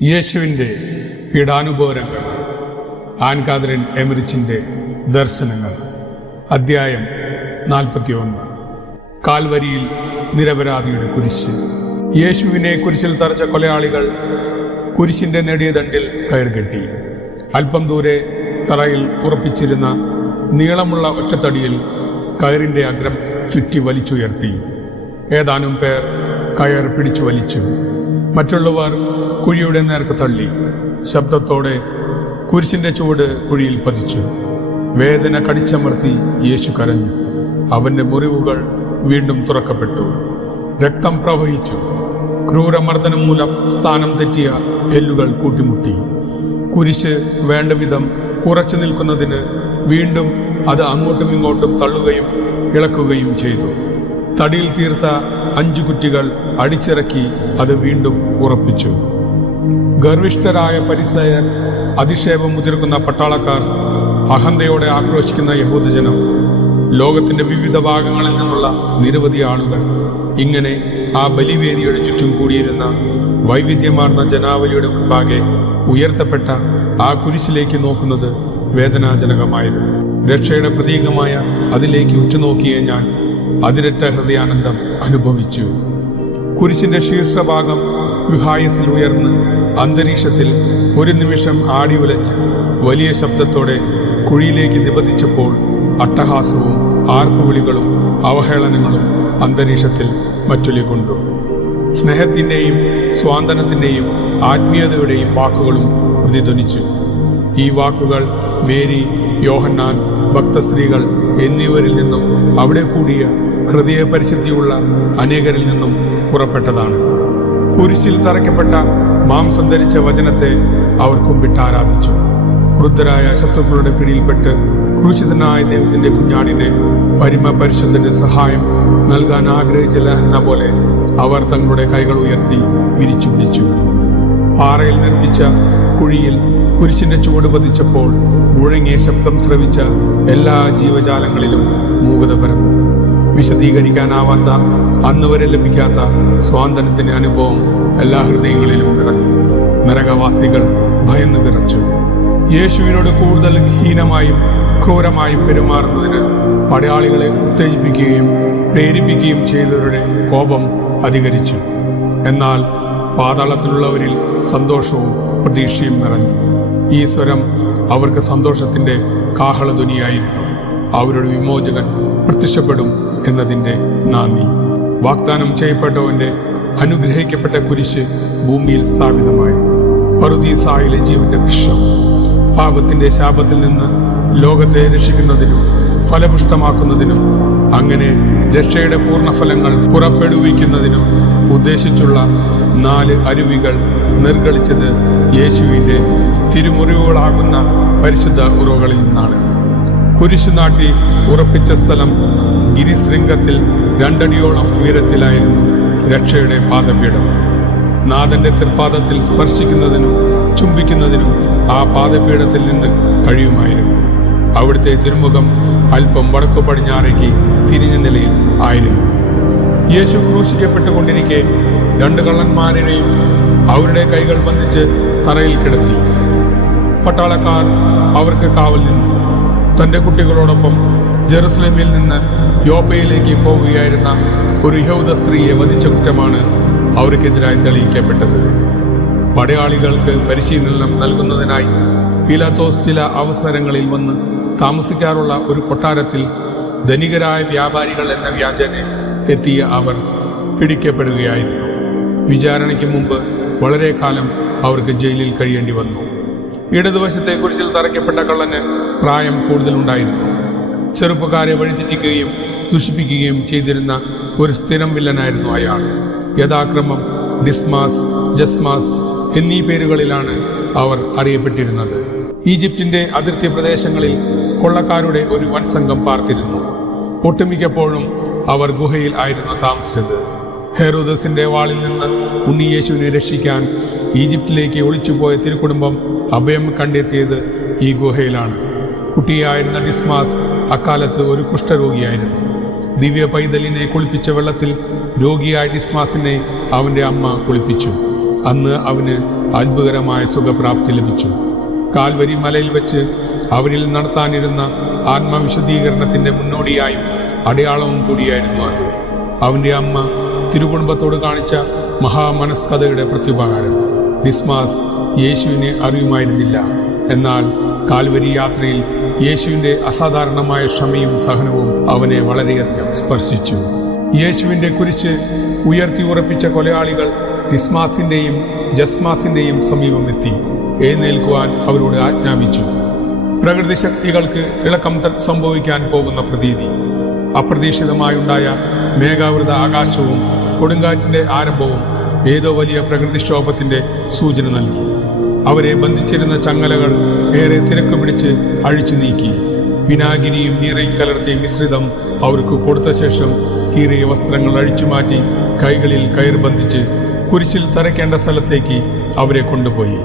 യേശുവിൻ്റെ പീഡാനുഭവരംഗങ്ങൾ. ആൻകാതറിൻ എമറിച്ചിൻ്റെ ദർശനങ്ങൾ. അധ്യായം 41. കാൽവരിയിൽ നിരപരാധിയുടെ കുരിശ്. യേശുവിനെ കുരിശിൽ തറച്ച കൊലയാളികൾ കുരിശിൻ്റെ നെടിയ ദണ്ടിൽ കയർകെട്ടി. അല്പം ദൂരെ തറയിൽ ഉറപ്പിച്ചിരുന്ന നീളമുള്ള ഒറ്റത്തടിയിൽ കയറിൻ്റെ അഗ്രം ചുറ്റി വലിച്ചുയർത്തി. ഏതാനും പേർ കയർ പിടിച്ചു വലിച്ചു. മറ്റുള്ളവർ കുഴിയുടെ നേർക്ക് തള്ളി. ശബ്ദത്തോടെ കുരിശിൻ്റെ ചുവട് കുഴിയിൽ പതിച്ചു. വേദന കടിച്ചമർത്തി യേശു കരഞ്ഞു. അവൻ്റെ മുറിവുകൾ വീണ്ടും തുറക്കപ്പെട്ടു. രക്തം പ്രവഹിച്ചു. ക്രൂരമർദ്ദനം മൂലം സ്ഥാനം തെറ്റിയ എല്ലുകൾ കൂട്ടിമുട്ടി. കുരിശ് വേണ്ട വിധം ഉറച്ചു നിൽക്കുന്നതിന് വീണ്ടും അത് അങ്ങോട്ടും ഇങ്ങോട്ടും തള്ളുകയും ഇളക്കുകയും ചെയ്തു. തടിയിൽ തീർത്ത 5 കുറ്റികൾ അടിച്ചിറക്കി അത് വീണ്ടും ഉറപ്പിച്ചു. ഗർവിഷ്ഠരായ ഫരിസയർ, അധിക്ഷേപം മുതിർക്കുന്ന പട്ടാളക്കാർ, അഹന്തയോടെ ആക്രോശിക്കുന്ന യഹൂദജനം, ലോകത്തിന്റെ വിവിധ ഭാഗങ്ങളിൽ നിന്നുള്ള നിരവധി ആളുകൾ, ഇങ്ങനെ ആ ബലിവേദിയുടെ ചുറ്റും കൂടിയിരുന്ന വൈവിധ്യമാർന്ന ജനാവലിയുടെ മുൻപാകെ ഉയർത്തപ്പെട്ട ആ കുരിശിലേക്ക് നോക്കുന്നത് വേദനാജനകമായിരുന്നു. രക്ഷയുടെ പ്രതീകമായ അതിലേക്ക് ഉറ്റുനോക്കിയ ഞാൻ അതിരറ്റ ഹൃദയാനന്ദം അനുഭവിച്ചു. കുരിശിന്റെ ശീർഷഭാഗം വിഹായസിൽ ഉയർന്ന് അന്തരീക്ഷത്തിൽ ഒരു നിമിഷം ആടി ഉലഞ്ഞ് വലിയ ശബ്ദത്തോടെ കുഴിയിലേക്ക് നിബന്ധിച്ചപ്പോൾ അട്ടഹാസവും ആർപ്പുവിളികളും അവഹേളനങ്ങളും അന്തരീക്ഷത്തിൽ മറ്റൊലികൊണ്ടു. സ്നേഹത്തിൻ്റെയും സ്വാന്തനത്തിൻ്റെയും ആത്മീയതയുടെയും വാക്കുകളും പ്രതിധ്വനിച്ചു. ഈ വാക്കുകൾ മേരി, യോഹന്നാൻ, ഭക്തസ്ത്രീകൾ എന്നിവരിൽ നിന്നും അവിടെ കൂടിയ ഹൃദയപരിശുദ്ധിയുള്ള അനേകരിൽ നിന്നും പുറപ്പെട്ടതാണ്. കുരിശിൽ തറയ്ക്കപ്പെട്ട മാംസം ധരിച്ച വചനത്തെ അവർ കുമ്പിട്ട് ആരാധിച്ചു. ക്രുദ്ധരായ ശത്രുക്കളുടെ പിടിയിൽപ്പെട്ട് ക്രൂശിതനായ ദൈവത്തിന്റെ കുഞ്ഞാടിനെ പരിശുദ്ധന്റെ സഹായം നൽകാൻ ആഗ്രഹിച്ചില്ല എന്ന പോലെ അവർ തങ്ങളുടെ കൈകൾ ഉയർത്തി വിരിച്ചു പിടിച്ചു. പാറയിൽ നിർമ്മിച്ച കുഴിയിൽ കുരിശിന്റെ ചുവട് പതിച്ചപ്പോൾ മുഴങ്ങിയ ശബ്ദം ശ്രവിച്ച എല്ലാ ജീവജാലങ്ങളിലും മൂകത പരന്നു. വിശദീകരിക്കാനാവാത്ത, അന്ന് വരെ ലഭിക്കാത്ത സ്വാന്തനത്തിന്റെ അനുഭവം എല്ലാ ഹൃദയങ്ങളിലും നിറഞ്ഞു. നരകവാസികൾ ഭയന്നു വിറച്ചു. യേശുവിനോട് കൂടുതൽ ഹീനമായും ക്രൂരമായും പെരുമാറുന്നതിന് പടയാളികളെ ഉത്തേജിപ്പിക്കുകയും പ്രേരിപ്പിക്കുകയും ചെയ്തവരുടെ കോപം അധികരിച്ചു. എന്നാൽ പാതാളത്തിലുള്ളവരിൽ സന്തോഷവും പ്രതീക്ഷയും നിറഞ്ഞു. ഈ സ്വരം അവർക്ക് സന്തോഷത്തിന്റെ കാഹളധ്വനിയായിരുന്നു. അവരുടെ വിമോചകൻ പ്രത്യക്ഷപ്പെടും എന്നതിൻ്റെ നാന്ദി. വാഗ്ദാനം ചെയ്യപ്പെട്ടവന്റെ അനുഗ്രഹിക്കപ്പെട്ട കുരിശ് ഭൂമിയിൽ സ്ഥാപിതമായി. പറുദീസായിലെ ജീവന്റെ ദൃശ്യം. പാപത്തിന്റെ ശാപത്തിൽ നിന്ന് ലോകത്തെ രക്ഷിക്കുന്നതിനും ഫലപുഷ്ടമാക്കുന്നതിനും അങ്ങനെ രക്ഷയുടെ പൂർണ്ണഫലങ്ങൾ പുറപ്പെടുവിക്കുന്നതിനും ഉദ്ദേശിച്ചുള്ള 4 അരുവികൾ നിർഗളിച്ചത് യേശുവിൻ്റെ തിരുമുറിവുകളാകുന്ന പരിശുദ്ധ ഉറവുകളിൽ നിന്നാണ്. കുരിശു നാട്ടി ഉറപ്പിച്ച സ്ഥലം ഗിരിശൃംഗത്തിൽ 2 അടിയോളം ഉയരത്തിലായിരുന്നു രക്ഷയുടെ പാദപീഠം. നാഥന്റെ തൃപ്പാദത്തിൽ സ്പർശിക്കുന്നതിനും ചുംബിക്കുന്നതിനും ആ പാദപീഠത്തിൽ നിന്ന് കഴിയുമായിരുന്നു. അവിടുത്തെ തിരുമുഖം അല്പം വടക്കു പടിഞ്ഞാറേക്ക് തിരിഞ്ഞ നിലയിൽ ആയിരുന്നു. യേശു ക്രൂശിക്കപ്പെട്ടുകൊണ്ടിരിക്കെ 2 കള്ളന്മാരെയും അവരുടെ കൈകൾ ബന്ധിച്ച് തറയിൽ കിടത്തി. പട്ടാളക്കാർ അവർക്ക് കാവൽ നിന്നു. തൻ്റെ കുട്ടികളോടൊപ്പം ജെറുസലേമിൽ നിന്ന് യോപ്പയിലേക്ക് പോകുകയായിരുന്ന ഒരു യഹൂദ സ്ത്രീയെ വധിച്ച കുറ്റമാണ് അവർക്കെതിരായി തെളിയിക്കപ്പെട്ടത്. പടയാളികൾക്ക് പരിശീലനം നൽകുന്നതിനായി പീലാത്തോസ് ചില അവസരങ്ങളിൽ വന്ന് താമസിക്കാറുള്ള ഒരു കൊട്ടാരത്തിൽ ധനികരായ വ്യാപാരികൾ എന്ന വ്യാജേന എത്തിയ അവർ പിടിക്കപ്പെടുകയായിരുന്നു. വിചാരണയ്ക്ക് മുമ്പ് വളരെ കാലം അവർക്ക് ജയിലിൽ കഴിയേണ്ടി വന്നു. ഇടതുവശത്തെ കുരിശിൽ തറയ്ക്കപ്പെട്ട കള്ളന് പ്രായം കൂടുതലുണ്ടായിരുന്നു. ചെറുപ്പക്കാരെ വഴിതെറ്റിക്കുകയും ദുഷിപ്പിക്കുകയും ചെയ്തിരുന്ന ഒരു സ്ഥിരം വില്ലനായിരുന്നു അയാൾ. യഥാക്രമം ഡിസ്മാസ്, ജസ്മാസ് എന്നീ പേരുകളിലാണ് അവർ അറിയപ്പെട്ടിരുന്നത്. ഈജിപ്തിന്റെ അതിർത്തി പ്രദേശങ്ങളിൽ കൊള്ളക്കാരുടെ ഒരു വൻ സംഘം പാർത്തിരുന്നു. ഒട്ടുമിക്കപ്പോഴും അവർ ഗുഹയിൽ ആയിരുന്നു താമസിച്ചത്. ഹെറോദസിന്റെ വാളിൽ നിന്ന് ഉണ്ണിയേശുവിനെ രക്ഷിക്കാൻ ഈജിപ്തിലേക്ക് ഒളിച്ചുപോയ തിരുക്കുടുംബം അഭയം കണ്ടെത്തിയത് ഈ ഗുഹയിലാണ്. കുട്ടിയായിരുന്ന ഡിസ്മാസ് അക്കാലത്ത് ഒരു കുഷ്ഠരോഗിയായിരുന്നു. ദിവ്യ പൈതലിനെ കുളിപ്പിച്ച വെള്ളത്തിൽ രോഗിയായ ഡിസ്മാസിനെ അവൻ്റെ അമ്മ കുളിപ്പിച്ചു. അന്ന് അവന് അത്ഭുതകരമായ സുഖപ്രാപ്തി ലഭിച്ചു. കാൽവരി മലയിൽ വെച്ച് അവരിൽ നടത്താനിരുന്ന ആത്മവിശുദ്ധീകരണത്തിന്റെ മുന്നോടിയായും അടയാളവും കൂടിയായിരുന്നു അത്. അവന്റെ അമ്മ തിരുകുടുംബത്തോട് കാണിച്ച മഹാമനസ്കതയുടെ പ്രത്യുപകാരം. ഡിസ്മാസ് യേശുവിനെ അറിയുമായിരുന്നില്ല. എന്നാൽ കാൽവരി യാത്രയിൽ യേശുവിന്റെ അസാധാരണമായ ക്ഷമയും സഹനവും അവനെ വളരെയധികം സ്പർശിച്ചു. യേശുവിന്റെ കുരിശ് ഉയർത്തി ഉറപ്പിച്ച കൊലയാളികൾ ഡിസ്മാസിന്റെയും ജസ്മാസിന്റെയും സമീപമെത്തി എഴുന്നേൽക്കുവാൻ അവരോട് ആജ്ഞാപിച്ചു. പ്രകൃതി ശക്തികൾക്ക് ഇളക്കം സംഭവിക്കാൻ പോകുന്ന പ്രതീതി, അപ്രതീക്ഷിതമായുണ്ടായ മേഘാവൃത ആകാശവും കൊടുങ്കാറ്റിന്റെ ആരംഭവും ഏതോ വലിയ പ്രകൃതിക്ഷോഭത്തിന്റെ സൂചന നൽകി. അവരെ ബന്ധിച്ചിരുന്ന ചങ്ങലകൾ ഏറെ തിരക്ക് പിടിച്ച് അഴിച്ചു നീക്കി. വിനാഗിരിയും നീറയും കലർത്തിയ മിശ്രിതം അവർക്ക് കൊടുത്ത ശേഷം കീറിയ വസ്ത്രങ്ങൾ അഴിച്ചുമാറ്റി കൈകളിൽ കയർ ബന്ധിച്ച് കുരിശിൽ തറയ്ക്കേണ്ട സ്ഥലത്തേക്ക് അവരെ കൊണ്ടുപോയി.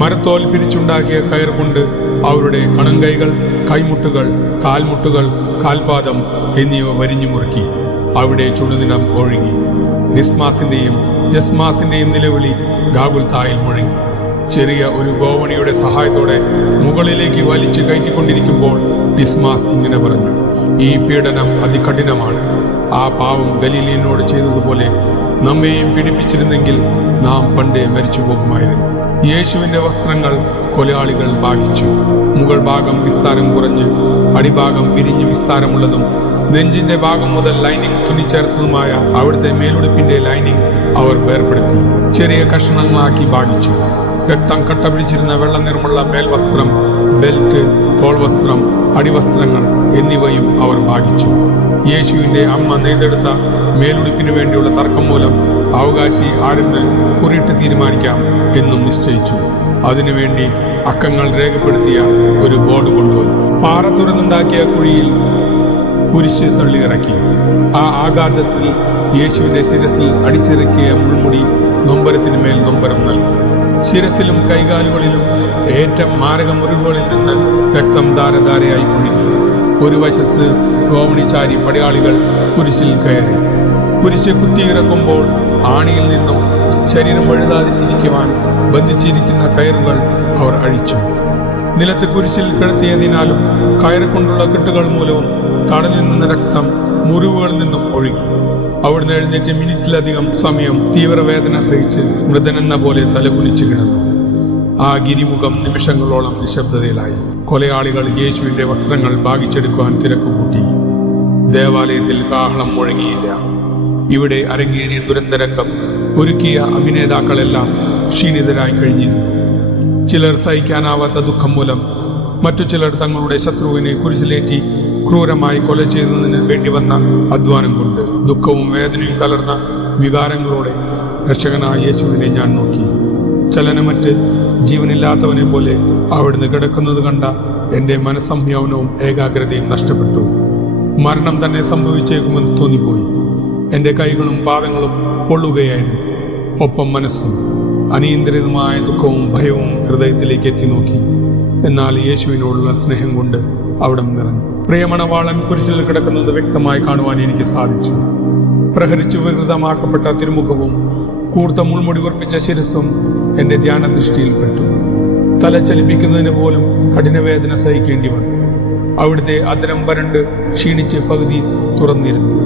മരത്തോൽ പിരിച്ചുണ്ടാക്കിയ കയർ കൊണ്ട് അവരുടെ കണങ്കൈകൾ, കൈമുട്ടുകൾ, കാൽമുട്ടുകൾ, കാൽപാദം എന്നിവ വരിഞ്ഞു മുറുക്കി. അവിടെ ചുടുനിലം ഒഴുകി. ഡിസ്മാസിന്റെയും ജസ്മാസിന്റെയും നിലവിളി ഗാഗുൽത്തായിൽ മുഴങ്ങി. ചെറിയ ഒരു ഗോവണിയുടെ സഹായത്തോടെ മുകളിലേക്ക് വലിച്ചു കയറ്റിക്കൊണ്ടിരിക്കുമ്പോൾ ഡിസ്മാസ് ഇങ്ങനെ പറഞ്ഞു: ഈ പീഡനം അതികഠിനമാണ്. ആ പാവം ഗലീലിയനോട് ചെയ്തതുപോലെ നമ്മെയും പീഡിപ്പിച്ചിരുന്നെങ്കിൽ നാം പണ്ടേ മരിച്ചു പോകുമായിരുന്നു. യേശുവിന്റെ വസ്ത്രങ്ങൾ കൊലയാളികൾ ഭാഗിച്ചു. മുകൾ ഭാഗം വിസ്താരം കുറഞ്ഞ് അടിഭാഗം വിരിഞ്ഞ് വിസ്താരമുള്ളതും നെഞ്ചിന്റെ ഭാഗം മുതൽ ലൈനിങ് തുന്നിച്ചേർത്തതുമായ അവിടുത്തെ മേലുടുപ്പിന്റെ ലൈനിങ് അവർ വേർപെടുത്തി ചെറിയ കഷണങ്ങളാക്കി ഭാഗിച്ചു. രക്തം കട്ട പിടിച്ചിരുന്ന വെള്ള നിറമുള്ള മേൽവസ്ത്രം, ബെൽറ്റ്, തോൾവസ്ത്രം, അടിവസ്ത്രങ്ങൾ എന്നിവയും അവർ ഭാഗിച്ചു. യേശുവിന്റെ അമ്മ നെയ്തെടുത്ത മേലുടുപ്പിനു വേണ്ടിയുള്ള തർക്കം മൂലം അവകാശി ആരെന്ന് കുറിയിട്ട് തീരുമാനിക്കാം എന്നും നിശ്ചയിച്ചു. അതിനുവേണ്ടി അക്കങ്ങൾ രേഖപ്പെടുത്തിയ ഒരു ബോർഡ് കൊണ്ടുവന്നു. പാറ തുറന്നുണ്ടാക്കിയ കുഴിയിൽ കുരിശ് തള്ളിയിറക്കി. ആ ആഘാതത്തിൽ യേശുവിന്റെ ശിരസിൽ അടിച്ചിറക്കിയ മുൾമുടി നൊമ്പരത്തിന് മേൽ നൊമ്പരം നൽകി. ശിരസിലും കൈകാലുകളിലും ഏറ്റ മാരക മുറിവുകളിൽ നിന്ന് രക്തം ധാരധാരയായി ഒഴുകി. ഒരു വശത്ത് ഗോവണിച്ചാരി പടയാളികൾ കുരിശിൽ കയറി. കുരിശ് കുത്തിയിറക്കുമ്പോൾ ആണിയിൽ നിന്നും ശരീരം വഴുതാതിരിക്കുവാൻ ബന്ധിച്ചിരിക്കുന്ന കയറുകൾ അവർ അഴിച്ചു. നിലത്ത് കുരിശിൽ കിടത്തിയതിനാലും കയറ് കൊണ്ടുള്ള കെട്ടുകൾ മൂലവും തടഞ്ഞു നിന്ന രക്തം മുറിവുകളിൽ നിന്നും ഒഴുകി. അവിടുന്ന് എഴുന്നേറ്റ് മിനിറ്റിലധികം സമയം തീവ്രവേദന സഹിച്ച് മൃതനെന്ന പോലെ തലകുനിച്ചു കിടന്നു. ആ ഗിരിമുഖം നിമിഷങ്ങളോളം നിശബ്ദതയിലായി. കൊലയാളികൾ യേശുവിന്റെ വസ്ത്രങ്ങൾ ഭാഗിച്ചെടുക്കുവാൻ തിരക്കുകൂട്ടി. ദേവാലയത്തിൽ കാഹളം മുഴങ്ങിയില്ല. ഇവിടെ അരങ്ങേറിയ ദുരന്തരംഗം ഒരുക്കിയ അഭിനേതാക്കളെല്ലാം ക്ഷീണിതരായി കഴിഞ്ഞിരുന്നു. ചിലർ സഹിക്കാനാവാത്ത ദുഃഖം മൂലം, മറ്റു ചിലർ തങ്ങളുടെ ശത്രുവിനെ കുരിശിലേറ്റി ക്രൂരമായി കൊല ചെയ്യുന്നതിന് വേണ്ടി വന്ന അധ്വാനം കൊണ്ട് ദുഃഖവും വേദനയും കലർന്ന വികാരങ്ങളോടെ രക്ഷകനായ യേശുവിനെ ഞാൻ നോക്കി. ചലനമറ്റ് ജീവനില്ലാത്തവനെ പോലെ അവിടുന്ന് കിടക്കുന്നത് കണ്ട എൻ്റെ മനസ്സംയൗനവും ഏകാഗ്രതയും നഷ്ടപ്പെട്ടു. മരണം തന്നെ സംഭവിച്ചേക്കുമെന്ന് തോന്നിപ്പോയി. എൻ്റെ കൈകളും പാദങ്ങളും പൊള്ളുകയായിരുന്നു. ഒപ്പം മനസ്സും അനിയന്ത്രിതമായ ദുഃഖവും ഭയവും ഹൃദയത്തിലേക്ക് എത്തി നോക്കി. എന്നാൽ യേശുവിനോടുള്ള സ്നേഹം കൊണ്ട് അവിടം നിറഞ്ഞു. പ്രിയമണവാളൻ കുരിശിൽ കിടക്കുന്നത് വ്യക്തമായി കാണുവാൻ എനിക്ക് സാധിച്ചു. പ്രഹരിച്ചു വികൃതമാക്കപ്പെട്ട തിരുമുഖവും കൂർത്ത മുൾമുടി ഉറപ്പിച്ച ശിരസ്സും എൻ്റെ ധ്യാന ദൃഷ്ടിയിൽപ്പെട്ടു. തല ചലിപ്പിക്കുന്നതിന് പോലും കഠിനവേദന സഹിക്കേണ്ടി വന്നു. അവിടുത്തെ അതിരം വരണ്ട് ക്ഷീണിച്ച് പകുതി തുറന്നിരുന്നു.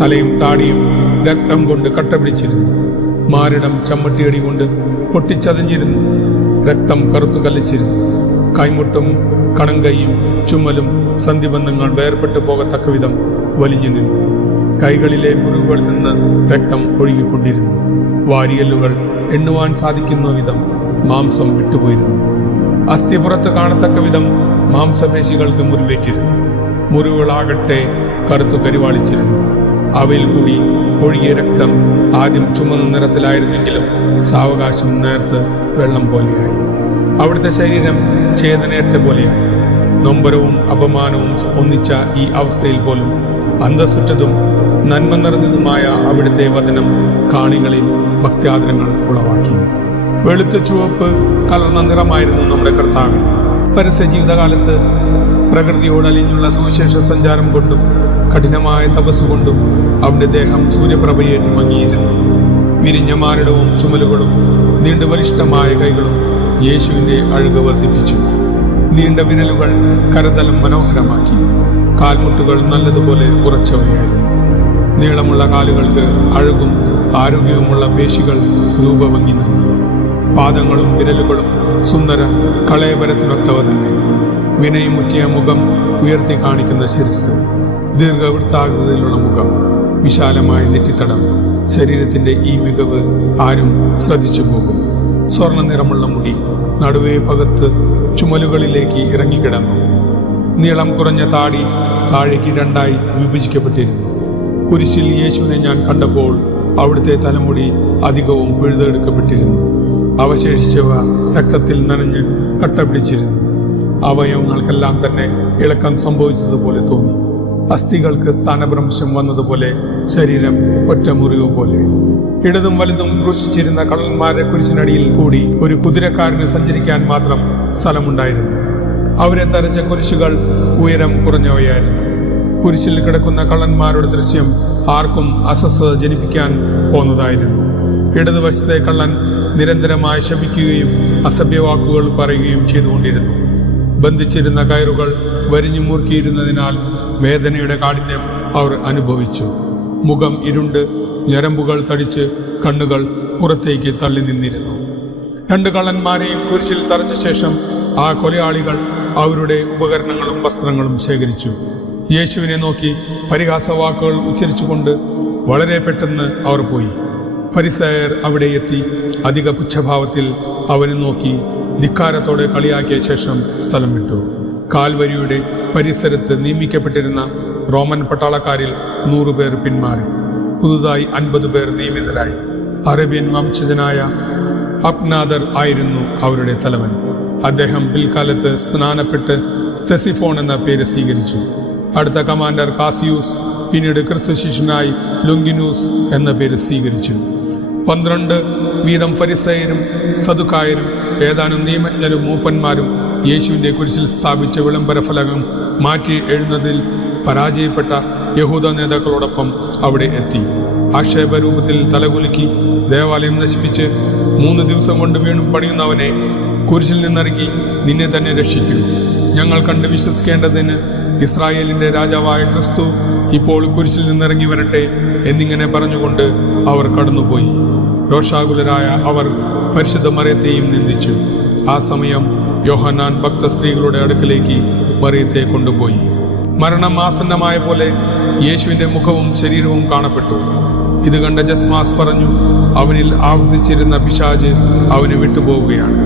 തലയും താടിയും രക്തം കൊണ്ട് കട്ട പിടിച്ചിരുന്നു. മാറിടം ചമ്മട്ടിയടി കൊണ്ട് പൊട്ടിച്ചതഞ്ഞിരുന്നു. രക്തം കറുത്തു കല്ലിച്ചിരുന്നു. കൈമുട്ടും കണങ്കൈയും ചുമലും സന്ധിബന്ധങ്ങൾ വേർപെട്ടു പോകത്തക്ക വിധം വലിഞ്ഞു നിന്നു. കൈകളിലെ മുറിവുകളിൽ നിന്ന് രക്തം ഒഴുകിക്കൊണ്ടിരുന്നു. വാരിയല്ലുകൾ എണ്ണുവാൻ സാധിക്കുന്ന വിധം മാംസം വിട്ടുപോയിരുന്നു. അസ്ഥി പുറത്ത് കാണത്തക്ക വിധം മാംസപേശികൾക്ക് മുറിവേറ്റിരുന്നു. മുറിവുകളാകട്ടെ കറുത്തു കരിവാളിച്ചിരുന്നു. അവയിൽ കൂടി ഒഴുകിയ രക്തം ആദ്യം ചുമന്ന നിറത്തിലായിരുന്നെങ്കിലും സാവകാശം നേർത്ത് വെള്ളം പോലെയായി. അവിടുത്തെ ശരീരം ചേതനേറ്റ പോലെയായി. നൊമ്പരവും അപമാനവും ഒന്നിച്ച ഈ അവസ്ഥയിൽ പോലും അന്തസ്സുറ്റതും നന്മ നിറഞ്ഞതുമായ അവിടുത്തെ വചനം കാണികളിൽ ഭക്ത്യാദരങ്ങൾ ഉളവാക്കി. വെളുത്ത ചുവപ്പ് കലർന്ന നിറമായിരുന്നു നമ്മുടെ കർത്താവിന്. പരസ്യ ജീവിതകാലത്ത് പ്രകൃതിയോട് അലിഞ്ഞുള്ള സുവിശേഷ സഞ്ചാരം കൊണ്ടും കഠിനമായ തപസ്സുകൊണ്ടും അവന്റെ ദേഹം സൂര്യപ്രഭയേറ്റ് മങ്ങിയിരുന്നു. വിരിഞ്ഞ മാരടവും ചുമലുകളും നീണ്ടു ബലിഷ്ഠമായ കൈകളും യേശുവിന്റെ അഴക് വർദ്ധിപ്പിച്ചു. നീണ്ട വിരലുകൾ കരതലം മനോഹരമാക്കി. കാൽമുട്ടുകൾ നല്ലതുപോലെ ഉറച്ചവയായിരുന്നു. നീളമുള്ള കാലുകൾക്ക് അഴകും ആരോഗ്യവുമുള്ള പേശികൾ രൂപഭംഗി നൽകി. പാദങ്ങളും വിരലുകളും സുന്ദര കളയപരത്തിനൊത്തവ തന്നെ. വിനയമുറ്റിയ മുഖം ഉയർത്തി കാണിക്കുന്ന ശിരസ്, ദീർഘവൃത്താകൃതിയിലുള്ള മുഖം, വിശാലമായ നെറ്റിത്തടം. ശരീരത്തിന്റെ ഈ മികവ് ആരും ശ്രദ്ധിച്ചു പോകും. സ്വർണ്ണ നിറമുള്ള മുടി നടുവേ പകത്ത് ചുമലുകളിലേക്ക് ഇറങ്ങിക്കിടന്നു. നീളം കുറഞ്ഞ താടി താഴേക്ക് രണ്ടായി വിഭജിക്കപ്പെട്ടിരുന്നു. കുരിശിൽ യേശുവിനെ ഞാൻ കണ്ടപ്പോൾ അവിടുത്തെ തലമുടി അധികവും പിഴുതെടുക്കപ്പെട്ടിരുന്നു. അവശേഷിച്ചവ രക്തത്തിൽ നനഞ്ഞ് കട്ട പിടിച്ചിരുന്നു. അവയവങ്ങൾക്കെല്ലാം തന്നെ ഇളക്കം സംഭവിച്ചതുപോലെ തോന്നി. അസ്ഥികൾക്ക് സ്ഥാനഭ്രംശം വന്നതുപോലെ, ശരീരം ഒറ്റമുറിവ് പോലെ. ഇടതും വലുതും ക്രൂശിച്ചിരുന്ന കള്ളന്മാരുടെ കുരിശിനടിയിൽ കൂടി ഒരു കുതിരക്കാരന് സഞ്ചരിക്കാൻ മാത്രം സ്ഥലമുണ്ടായിരുന്നു. അവരെ തരച്ച കുരിശുകൾ ഉയരം കുറഞ്ഞവയായിരുന്നു. കുരിശിൽ കിടക്കുന്ന കള്ളന്മാരുടെ ദൃശ്യം ആർക്കും അസ്വസ്ഥത ജനിപ്പിക്കാൻ പോന്നതായിരുന്നു. ഇടതുവശത്തെ കള്ളൻ നിരന്തരമായി ശപിക്കുകയും അസഭ്യവാക്കുകൾ പറയുകയും ചെയ്തുകൊണ്ടിരുന്നു. ബന്ധിച്ചിരുന്ന കയറുകൾ വരിഞ്ഞു മുറുക്കിയിരുന്നതിനാൽ വേദനയുടെ കാഠിന്യം അവർ അനുഭവിച്ചു. മുഖം ഇരുണ്ട്, ഞരമ്പുകൾ തടിച്ച് കണ്ണുകൾ പുറത്തേക്ക് തള്ളി നിന്നിരുന്നു. രണ്ട് കള്ളന്മാരെയും കുരിശിൽ തറച്ച ശേഷം ആ കൊലയാളികൾ അവരുടെ ഉപകരണങ്ങളും വസ്ത്രങ്ങളും ശേഖരിച്ചു. യേശുവിനെ നോക്കി പരിഹാസവാക്കുകൾ ഉച്ചരിച്ചുകൊണ്ട് വളരെ പെട്ടെന്ന് അവർ പോയി. ഫരിസേയർ അവിടെ എത്തി അധിക പുച്ഛഭാവത്തിൽ അവനെ നോക്കി ധിക്കാരത്തോടെ കളിയാക്കിയ ശേഷം സ്ഥലം വിട്ടു. കാൽവരിയുടെ പരിസരത്ത് നിയമിക്കപ്പെട്ടിരുന്ന റോമൻ പട്ടാളക്കാരിൽ 100 പേർ പിന്മാറി. പുതുതായി 50 പേർ നിയമിതരായി. അറേബ്യൻ വംശജനായ അപ്നാദർ ആയിരുന്നു അവരുടെ തലവൻ. അദ്ദേഹം പിൽക്കാലത്ത് സ്നാനപ്പെട്ട് സ്തെസിഫോൺ എന്ന പേര് സ്വീകരിച്ചു. അടുത്ത കമാൻഡർ കാസിയൂസ് പിന്നീട് ക്രിസ്തു ശിഷ്യനായി ലുങ്കിനൂസ് എന്ന പേര് സ്വീകരിച്ചു. 12 വീതം ഫരിസേയരും സദുക്കായരും ഏതാനും നിയമജ്ഞരും മൂപ്പന്മാരും യേശുവിന്റെ കുരിശിൽ സ്ഥാപിച്ച വിളംബര ഫലകം മാറ്റി എഴുതുന്നതിൽ പരാജയപ്പെട്ട യഹൂദ നേതാക്കളോടൊപ്പം അവിടെ എത്തി. ആക്ഷേപരൂപത്തിൽ തലകുലുക്കി ദേവാലയം നശിപ്പിച്ച് 3 ദിവസം കൊണ്ട് വീണ്ടും പണിയുന്നവനെ, കുരിശിൽ നിന്നിറങ്ങി നിന്നെ തന്നെ രക്ഷിക്കൂ. ഞങ്ങൾ കണ്ട് വിശ്വസിക്കേണ്ടതിന് ഇസ്രായേലിന്റെ രാജാവായ ക്രിസ്തു ഇപ്പോൾ കുരിശിൽ നിന്നിറങ്ങി വരട്ടെ എന്നിങ്ങനെ പറഞ്ഞുകൊണ്ട് അവർ കടന്നുപോയി. രോഷാകുലരായ അവർ പരിശുദ്ധ മറിയത്തെയും നിന്ദിച്ചു. ആ സമയം യോഹന്നാൻ ഭക്ത സ്ത്രീകളുടെ അടുക്കലേക്ക് മറിയത്തെ കൊണ്ടുപോയി. മരണം ആസന്നമായ പോലെ യേശുവിന്റെ മുഖവും ശരീരവും കാണപ്പെട്ടു. ഇത് കണ്ട ജസ്മാസ് പറഞ്ഞു, അവനിൽ ആവസിച്ചിരുന്ന പിശാച് അവന് വിട്ടുപോവുകയാണ്.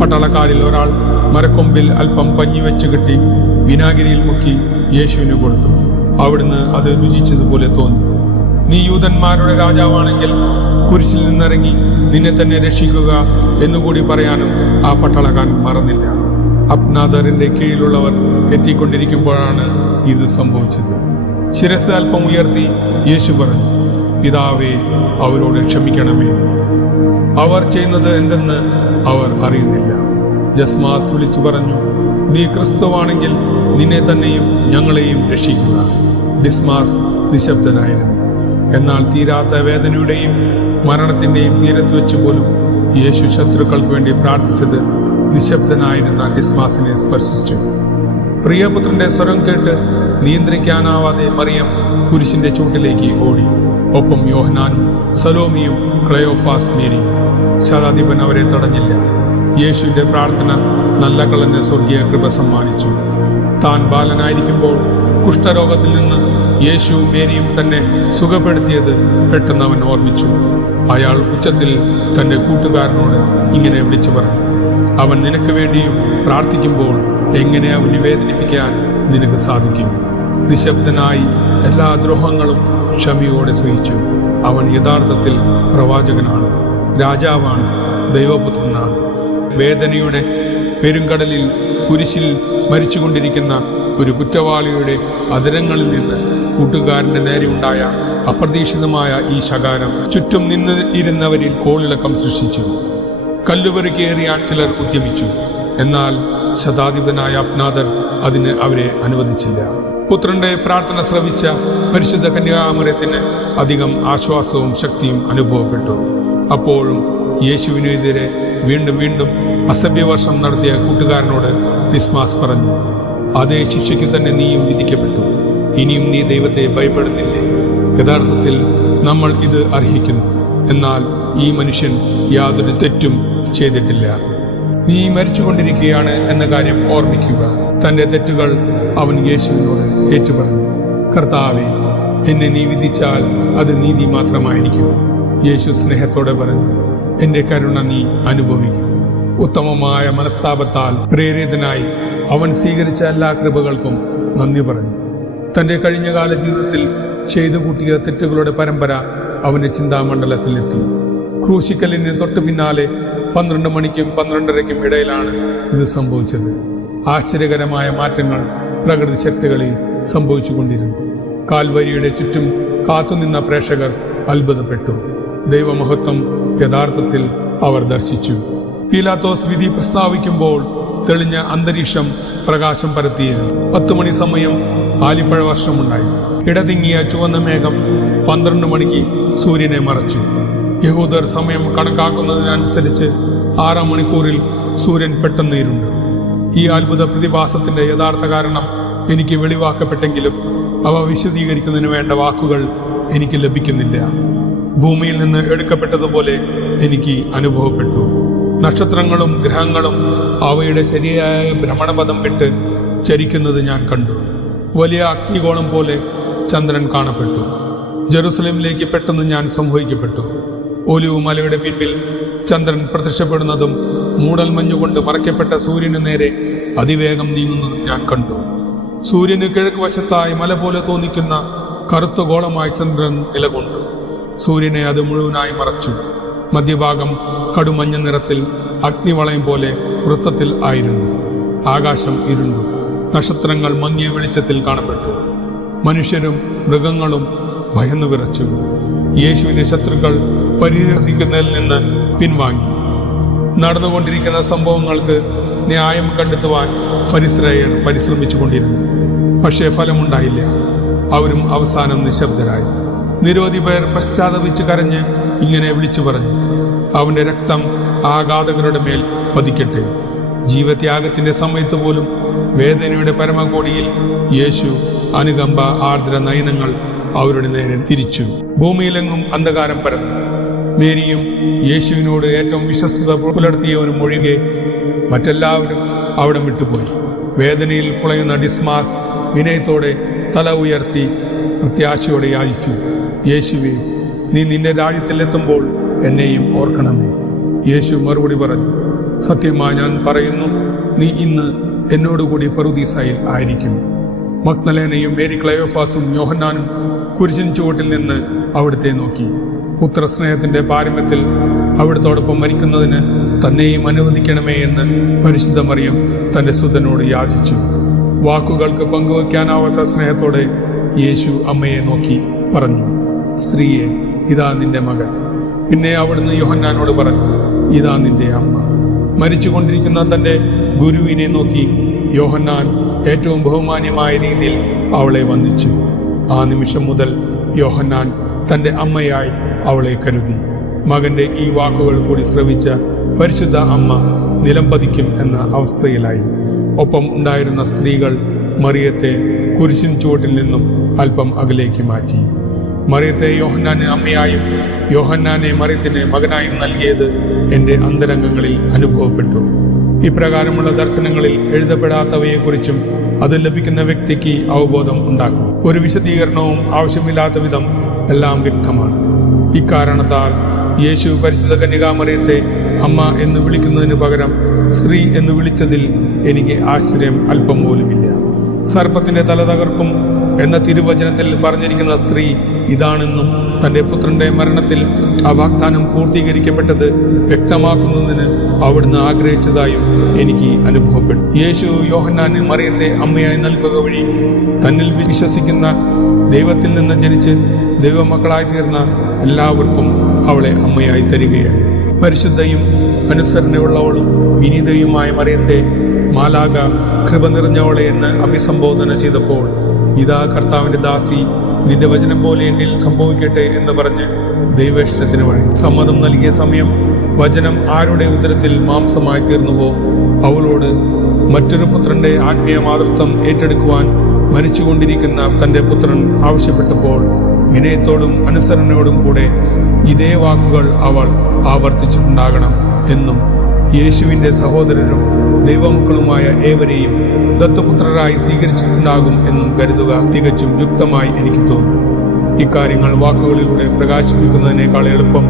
പട്ടാളക്കാരിൽ ഒരാൾ മരക്കൊമ്പിൽ അല്പം പഞ്ഞി വെച്ച് കെട്ടി വിനാഗിരിയിൽ മുക്കി യേശുവിന് കൊടുത്തു. അവിടുന്ന് അത് രുചിച്ചതുപോലെ തോന്നി. നീ യൂതന്മാരുടെ രാജാവാണെങ്കിൽ കുരിശിൽ നിന്നിറങ്ങി നിന്നെ തന്നെ രക്ഷിക്കുക എന്നുകൂടി പറയാനും ആ പട്ടാളക്കാരൻ മറന്നില്ല. അപ്നാദറിന്റെ കീഴിലുള്ളവർ എത്തിക്കൊണ്ടിരിക്കുമ്പോഴാണ് ഇത് സംഭവിച്ചത്. ശിരസ് അല്പം ഉയർത്തി യേശു പറഞ്ഞു, പിതാവേ, അവരോട് ക്ഷമിക്കണമേ, അവർ ചെയ്യുന്നത് എന്തെന്ന് അവർ അറിയുന്നില്ല. ജസ്മാസ് വിളിച്ചു പറഞ്ഞു, നീ ക്രിസ്തുവാണെങ്കിൽ നിന്നെ തന്നെയും ഞങ്ങളെയും രക്ഷിക്കുക. ഡിസ്മാസ് നിശബ്ദനായിരുന്നു. എന്നാൽ തീരാത്ത വേദനയുടെയും മരണത്തിന്റെയും തീരത്ത് വെച്ച് പോലും യേശു ശത്രുക്കൾക്ക് വേണ്ടി പ്രാർത്ഥിച്ചത് നിശബ്ദനായിരുന്ന ഡിസ്മാസിനെ സ്പർശിച്ചു. പ്രിയപുത്രന്റെ സ്വരം കേട്ട് നിയന്ത്രിക്കാനാവാതെ മറിയം കുരിശിന്റെ ചൂട്ടിലേക്ക് ഓടി. ഒപ്പം യോഹന്നാനും സലോമിയും ക്ലയോഫാസ് മേരിയും. ശതാധിപൻ അവരെ തടഞ്ഞില്ല. യേശുവിന്റെ പ്രാർത്ഥന നല്ല കള്ളന് സ്വർഗീയ കൃപ സമ്മാനിച്ചു. താൻ ബാലനായിരിക്കുമ്പോൾ കുഷ്ഠരോഗത്തിൽ നിന്ന് യേശുവും മേരിയും തന്നെ സുഖപ്പെടുത്തിയത് പെട്ടെന്ന് അവൻ ഓർമ്മിച്ചു. അയാൾ ഉച്ചത്തിൽ തന്റെ കൂട്ടുകാരനോട് ഇങ്ങനെ വിളിച്ചു പറഞ്ഞു, അവൻ നിനക്ക് വേണ്ടിയും പ്രാർത്ഥിക്കുമ്പോൾ എങ്ങനെ അവനെ വേദനിപ്പിക്കാൻ നിനക്ക് സാധിക്കും? നിശബ്ദനായി എല്ലാ ദ്രോഹങ്ങളും ക്ഷമയോടെ സഹിച്ചു. അവൻ യഥാർത്ഥത്തിൽ പ്രവാചകനാണ്, രാജാവാണ്, ദൈവപുത്രനാണ്. വേദനയുടെ പെരുങ്കടലിൽ കുരിശിൽ മരിച്ചുകൊണ്ടിരിക്കുന്ന ഒരു കുറ്റവാളിയുടെ അധരങ്ങളിൽ നിന്ന് കൂട്ടുകാരന്റെ നേരെ ഉണ്ടായ അപ്രതീക്ഷിതമായ ഈ ശകാരം ചുറ്റും നിന്ന് ഇരുന്നവരിൽ കോളിളക്കം സൃഷ്ടിച്ചു. കല്ലുപെറുക്കിയേറിയാൻ ചിലർ ഉദ്യമിച്ചു. എന്നാൽ ശതാധിപനായ അപ്നാദർ അതിന് അവരെ അനുവദിച്ചില്ല. പുത്രന്റെ പ്രാർത്ഥന ശ്രവിച്ച പരിശുദ്ധ കന്യകാമറിയത്തിന് അധികം ആശ്വാസവും ശക്തിയും അനുഭവപ്പെട്ടു. അപ്പോഴും യേശുവിനെതിരെ വീണ്ടും വീണ്ടും അസഭ്യവർഷം നടത്തിയ കൂട്ടുകാരനോട് ഡിസ്മാസ് പറഞ്ഞു, അതേ ശിക്ഷയ്ക്ക് തന്നെ നീയും വിധിക്കപ്പെട്ടു. ഇനിയും നീ ദൈവത്തെ ഭയപ്പെടുന്നില്ലേ? യഥാർത്ഥത്തിൽ നമ്മൾ ഇത് അർഹിക്കുന്നു. എന്നാൽ ഈ മനുഷ്യൻ യാതൊരു തെറ്റും ചെയ്തിട്ടില്ല. നീ മരിച്ചുകൊണ്ടിരിക്കുകയാണ് എന്ന കാര്യം ഓർമ്മിക്കുക. തന്റെ തെറ്റുകൾ അവൻ യേശുവിനോട് ഏറ്റുപറഞ്ഞു. കർത്താവേ, എന്നെ നീ വിധിച്ചാൽ അത് നീതി മാത്രമായിരിക്കും. യേശു സ്നേഹത്തോടെ പറഞ്ഞു, എന്റെ കരുണ നീ അനുഭവിക്കും. ഉത്തമമായ മനസ്താപത്താൽ പ്രേരിതനായി അവൻ സ്വീകരിച്ച എല്ലാ കൃപകൾക്കും നന്ദി പറഞ്ഞു. തന്റെ കഴിഞ്ഞകാല ജീവിതത്തിൽ ചെയ്തു കൂട്ടിയ തെറ്റുകളുടെ പരമ്പര അവന്റെ ചിന്താമണ്ഡലത്തിൽ എത്തി. ക്രൂശിക്കലിന് തൊട്ടു പിന്നാലെ 12 മണിക്കും 12:30 ഇടയിലാണ് ഇത് സംഭവിച്ചത്. ആശ്ചര്യകരമായ മാറ്റങ്ങൾ പ്രകൃതി ശക്തികളിൽ സംഭവിച്ചുകൊണ്ടിരുന്നു. കാൽവരിയുടെ ചുറ്റും കാത്തുനിന്ന പ്രേക്ഷകർ അത്ഭുതപ്പെട്ടു. ദൈവമഹത്വം യഥാർത്ഥത്തിൽ അവർ ദർശിച്ചു. പീലാത്തോസ് വിധി പ്രസ്താവിക്കുമ്പോൾ തെളിഞ്ഞ അന്തരീക്ഷം പ്രകാശം പരത്തിയിരുന്നു. 10 മണി സമയം ആലിപ്പഴ വർഷമുണ്ടായി. ഇടതിങ്ങിയ ചുവന്ന മേഘം 12 മണിക്ക് സൂര്യനെ മറച്ചു. യഹൂദർ സമയം കണക്കാക്കുന്നതിനനുസരിച്ച് 6 മണിക്കൂറിൽ സൂര്യൻ പെട്ടെന്ന് ഇരുണ്ടു. ഈ അത്ഭുത പ്രതിഭാസത്തിന്റെ യഥാർത്ഥ കാരണം എനിക്ക് വെളിവാക്കപ്പെട്ടെങ്കിലും അവ വിശദീകരിക്കുന്നതിന് വേണ്ട വാക്കുകൾ എനിക്ക് ലഭിക്കുന്നില്ല. ഭൂമിയിൽ നിന്ന് എടുക്കപ്പെട്ടതുപോലെ എനിക്ക് അനുഭവപ്പെട്ടു. നക്ഷത്രങ്ങളും ഗ്രഹങ്ങളും അവയുടെ ശരിയായ ഭ്രമണപഥം വിട്ട് ചരിക്കുന്നത് ഞാൻ കണ്ടു. വലിയ അഗ്നിഗോളം പോലെ ചന്ദ്രൻ കാണപ്പെട്ടു. ജെറുസലേമിലേക്ക് പെട്ടെന്ന് ഞാൻ സംഭവിക്കപ്പെട്ടു. ഒലിവ് മലയുടെ പിന്നിൽ ചന്ദ്രൻ പ്രത്യക്ഷപ്പെടുന്നതും മൂടൽമഞ്ഞുകൊണ്ട് മറയ്ക്കപ്പെട്ട സൂര്യന് നേരെ അതിവേഗം നീങ്ങുന്നതും ഞാൻ കണ്ടു. സൂര്യന് കിഴക്ക് വശത്തായി മല പോലെ തോന്നിക്കുന്ന കറുത്ത ഗോളമായി ചന്ദ്രൻ നിലകൊണ്ടു. സൂര്യനെ അത് മുഴുവനായി മറച്ചു. മധ്യഭാഗം കടുമഞ്ഞ നിറത്തിൽ അഗ്നിവളയം പോലെ വൃത്തത്തിൽ ആയിരുന്നു. ആകാശം ഇരുണ്ടു. നക്ഷത്രങ്ങൾ മങ്ങിയ വെളിച്ചത്തിൽ കാണപ്പെട്ടു. മനുഷ്യരും മൃഗങ്ങളും ഭയന്നു വിറച്ചു. യേശുവിന്റെ ശത്രുക്കൾ പരിഹസിക്കുന്നതിൽ നിന്ന് പിൻവാങ്ങി. നടന്നുകൊണ്ടിരിക്കുന്ന സംഭവങ്ങൾക്ക് ന്യായം കണ്ടെത്തുവാൻ ഫരിസേയർ പരിശ്രമിച്ചുകൊണ്ടിരുന്നു. പക്ഷേ ഫലമുണ്ടായില്ല. അവരും അവസാനം നിശബ്ദരായി. നിരവധി പേർ പശ്ചാത്തപിച്ച് കരഞ്ഞ് ഇങ്ങനെ വിളിച്ചു പറഞ്ഞു, അവന്റെ രക്തം ആ ഘാതകരുടെ മേൽ പതിക്കട്ടെ. ജീവത്യാഗത്തിന്റെ സമയത്ത് പോലും വേദനയുടെ പരമകോടിയിൽ യേശു അനുകമ്പ ആർദ്ര നയനങ്ങൾ അവരുടെ നേരെ തിരിച്ചു. ഭൂമിയിലെങ്ങും അന്ധകാരം പരന്നു. മേരിയും യേശുവിനോട് ഏറ്റവും വിശ്വസ്തത പുലർത്തിയവനും ഒഴികെ മറ്റെല്ലാവരും അവിടം വിട്ടുപോയി. വേദനയിൽ പുളയുന്ന ഡിസ്മാസ് വിനയത്തോടെ തല ഉയർത്തി പ്രത്യാശയോടെ യാചിച്ചു, യേശുവേ, നീ നിന്റെ രാജ്യത്തിലെത്തുമ്പോൾ എന്നെയും ഓർക്കണമേ. യേശു മറുപടി പറഞ്ഞു, സത്യമായി ഞാൻ പറയുന്നു, നീ ഇന്ന് എന്നോടുകൂടി പറുദീസായിൽ ആയിരിക്കും. മഗ്ദലേനയും മേരി ക്ലയോഫാസും യോഹന്നാനും കുരിശിൻ ചുവട്ടിൽ നിന്ന് അവിടുത്തെ നോക്കി. പുത്രസ്നേഹത്തിന്റെ പാരമ്യത്തിൽ അവിടുത്തോടൊപ്പം മരിക്കുന്നതിന് തന്നെയും അനുവദിക്കണമേ എന്ന് പരിശുദ്ധ മറിയം തന്റെ സുതനോട് യാചിച്ചു. വാക്കുകൾക്ക് പങ്കുവയ്ക്കാനാവാത്ത സ്നേഹത്തോടെ യേശു അമ്മയെ നോക്കി പറഞ്ഞു, സ്ത്രീയെ, ഇതാ നിന്റെ മകൻ. പിന്നെ അവിടുന്ന് യോഹന്നാനോട് പറഞ്ഞു, ഇതാ നിന്റെ അമ്മ. മരിച്ചുകൊണ്ടിരിക്കുന്ന തന്റെ ഗുരുവിനെ നോക്കി യോഹന്നാൻ ഏറ്റവും ബഹുമാന്യമായ രീതിയിൽ അവളെ വന്ദിച്ചു. ആ നിമിഷം മുതൽ യോഹന്നാൻ തന്റെ അമ്മയായി അവളെ കരുതി. മകന്റെ ഈ വാക്കുകൾ കൂടി ശ്രവിച്ച പരിശുദ്ധ അമ്മ നിലംപതിക്കും എന്ന അവസ്ഥയിലായി. ഒപ്പം ഉണ്ടായിരുന്ന സ്ത്രീകൾ മറിയത്തെ കുരിശിൻ ചുവട്ടിൽ നിന്നും അല്പം അകലേക്ക് മാറ്റി. മറിയത്തെ യോഹന്നാന് അമ്മയായും യോഹന്നാനെ മറിയത്തിന് മകനായും നൽകിയത് എൻ്റെ അന്തരംഗങ്ങളിൽ അനുഭവപ്പെട്ടു. ഇപ്രകാരമുള്ള ദർശനങ്ങളിൽ എഴുതപ്പെടാത്തവയെക്കുറിച്ചും അത് ലഭിക്കുന്ന വ്യക്തിക്ക് അവബോധം ഉണ്ടാകും. ഒരു വിശദീകരണവും ആവശ്യമില്ലാത്ത വിധം എല്ലാം വ്യക്തമാണ്. ഇക്കാരണത്താൽ യേശു പരിശുദ്ധ കന്യകാമറിയത്തെ അമ്മ എന്ന് വിളിക്കുന്നതിന് പകരം സ്ത്രീ എന്ന് വിളിച്ചതിൽ എനിക്ക് ആശ്ചര്യം അല്പം പോലുമില്ല. സർപ്പത്തിന്റെ തല തകർക്കും എന്ന തിരുവചനത്തിൽ പറഞ്ഞിരിക്കുന്ന സ്ത്രീ ഇതാണെന്നും തന്റെ പുത്രന്റെ മരണത്തിൽ ആ വാഗ്ദാനം പൂർത്തീകരിക്കപ്പെട്ടത് വ്യക്തമാക്കുന്നതിന് അവിടുന്ന് ആഗ്രഹിച്ചതായും എനിക്ക് അനുഭവപ്പെട്ടു. യേശു യോഹന്നാന് മറിയത്തെ അമ്മയായി നൽകുക വഴി തന്നിൽ വിശ്വസിക്കുന്ന ദൈവത്തിൽ നിന്ന് ജനിച്ച് ദൈവമക്കളായി തീർന്ന എല്ലാവർക്കും അവളെ അമ്മയായി തരികയായി. പരിശുദ്ധയും അനുസരണയുള്ളവളും വിനീതയുമായ മറിയത്തെ മാലാക കൃപ നിറഞ്ഞവളെ എന്ന് അഭിസംബോധന ചെയ്തപ്പോൾ ഇതാ കർത്താവിന്റെ ദാസി, നിന്റെ വചനം പോലെ എന്നിൽ സംഭവിക്കട്ടെ എന്ന് പറഞ്ഞ് ദൈവേഷ്ടത്തിന് വഴി സമ്മതം നൽകിയ സമയം വചനം ആരുടെ ഉദരത്തിൽ മാംസമായി തീർന്നുവോ അവളോട് മറ്റൊരു പുത്രന്റെ ആത്മീയ മാതൃത്വം ഏറ്റെടുക്കുവാൻ മരിച്ചുകൊണ്ടിരിക്കുന്ന തന്റെ പുത്രൻ ആവശ്യപ്പെട്ടപ്പോൾ വിനയത്തോടും അനുസരണയോടും കൂടെ ഇതേ വാക്കുകൾ അവൾ ആവർത്തിച്ചിട്ടുണ്ടാകണം എന്നും യേശുവിന്റെ സഹോദരരും ദൈവമക്കളുമായ ഏവരെയും ദത്തുപുത്രരായി സ്വീകരിച്ചിട്ടുണ്ടാകും എന്നും കരുതുക തികച്ചും യുക്തമായി എനിക്ക് തോന്നുന്നു. ഇക്കാര്യങ്ങൾ വാക്കുകളിലൂടെ പ്രകാശിപ്പിക്കുന്നതിനേക്കാൾ എളുപ്പം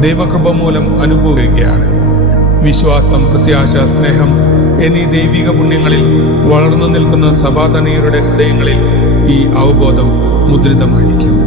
ദൈവകൃപ മൂലം അനുഭവിക്കുകയാണ്. വിശ്വാസം, പ്രത്യാശ, സ്നേഹം എന്നീ ദൈവിക പുണ്യങ്ങളിൽ വളർന്നു നിൽക്കുന്ന സഭാതനീയരുടെ ഹൃദയങ്ങളിൽ ഈ അവബോധം മുദ്രിതമായിരിക്കും.